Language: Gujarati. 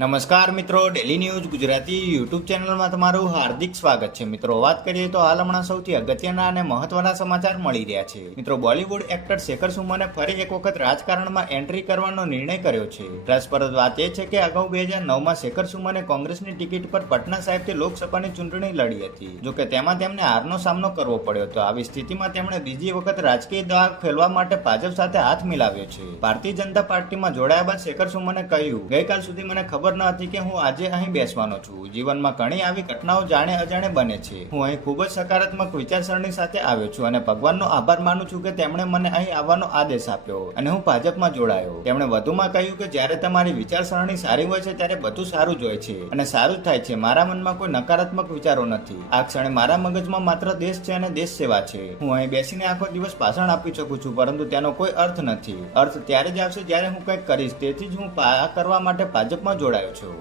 નમસ્કાર મિત્રો, ડેલી ન્યૂઝ ગુજરાતી યુટ્યુબ ચેનલમાં તમારું હાર્દિક સ્વાગત છે. મિત્રો, વાત કરીએ તો હાલ હમણાં સૌથી અગત્યના અને મહત્વના સમાચાર મળી રહ્યા છે. મિત્રો, બોલિવૂડ એક્ટર શેખર સુમને ફરી એક વખત રાજકારણમાં એન્ટ્રી કરવાનો નિર્ણય કર્યો છે. રસપ્રદ વાત એ છે કે અગાઉ 2009માં શેખર સુમને કોંગ્રેસની ટિકિટ પર પટના સાહેબથી લોકસભાની ચૂંટણી લડી હતી. જોકે તેમાં તેમને હારનો સામનો કરવો પડ્યો હતો. આવી સ્થિતિમાં તેમણે બીજી વખત રાજકીય દાગ ફેલવા માટે ભાજપ સાથે હાથ મિલાવ્યો છે. ભારતીય જનતા પાર્ટીમાં જોડાયા બાદ શેખર સુમને કહ્યું, ગઈકાલ સુધી મને ખબર ન હતી કે હું આજે અહીં બેસવાનો છું. જીવનમાં ઘણી આવી ઘટનાઓ જાણે અજાણે બને છે. હું અહીં ખૂબ જ સકારાત્મક વિચારસરણી સાથે આવ્યો છું અને ભગવાનનો આભાર માનું છું કે તેમણે મને અહીં આવવાનો આદેશ આપ્યો અને હું ભાજપમાં જોડાયો. તેમણે વધુમાં કહ્યું કે જ્યારે તમારી વિચારસરણી સારી હોય છે ત્યારે બધું સારું જ હોય છે અને સારું જ થાય છે. મારા મનમાં કોઈ નકારાત્મક વિચારો નથી. આ ક્ષણે મારા મગજમાં માત્ર દેશ છે અને દેશ સેવા છે. હું અહીં બેસીને આખો દિવસ ભાષણ આપી શકું છું, પરંતુ તેનો કોઈ અર્થ નથી. અર્થ ત્યારે જ આવશે જ્યારે હું કંઈક કરીશ. તેથી જ હું આ કરવા માટે ભાજપમાં જોડાયો છું.